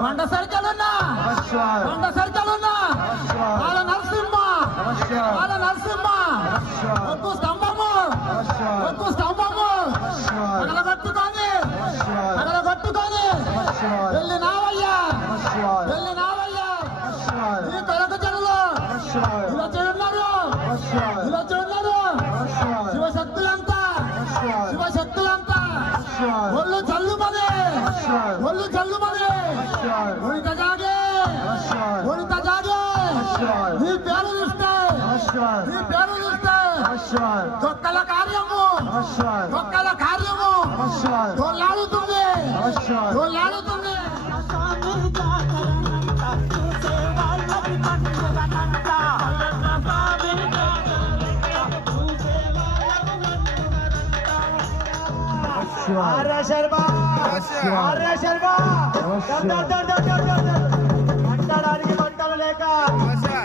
బండ సరికలున్నా వాళ్ళ నరసింహ ఒక్కు స్తంభము పగలగొట్టుకొని వెళ్ళి నావయ్యా ఈ కొరకు జనులు ఇలా చేస్తున్నారు శివశక్తులంతా ఒళ్ళు చల్లుమని ఉడిత జాగే నీ పేరు చూస్తే దొక్కల కార్యము తోలాడుతుంది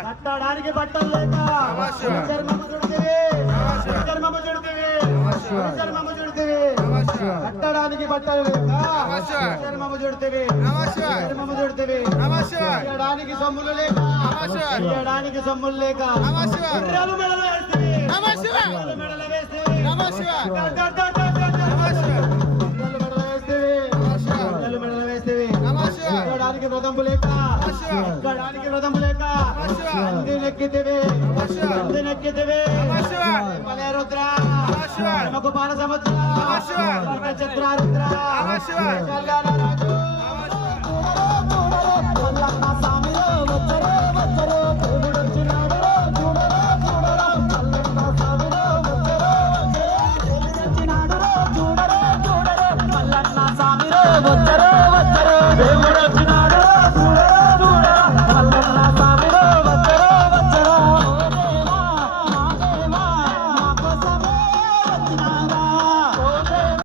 కట్టడానికి బట్టలు లేక చర్మము చుడితివి కట్టడానికి బట్టలు లేక చర్మము చుడితివి తీయడానికి సొమ్ములు లేక మెడలు వేస్తేవి వ్రతంపు లేక నెక్కితేవి రుద్ర బాల సముద్ర కళ్యాణ రాజు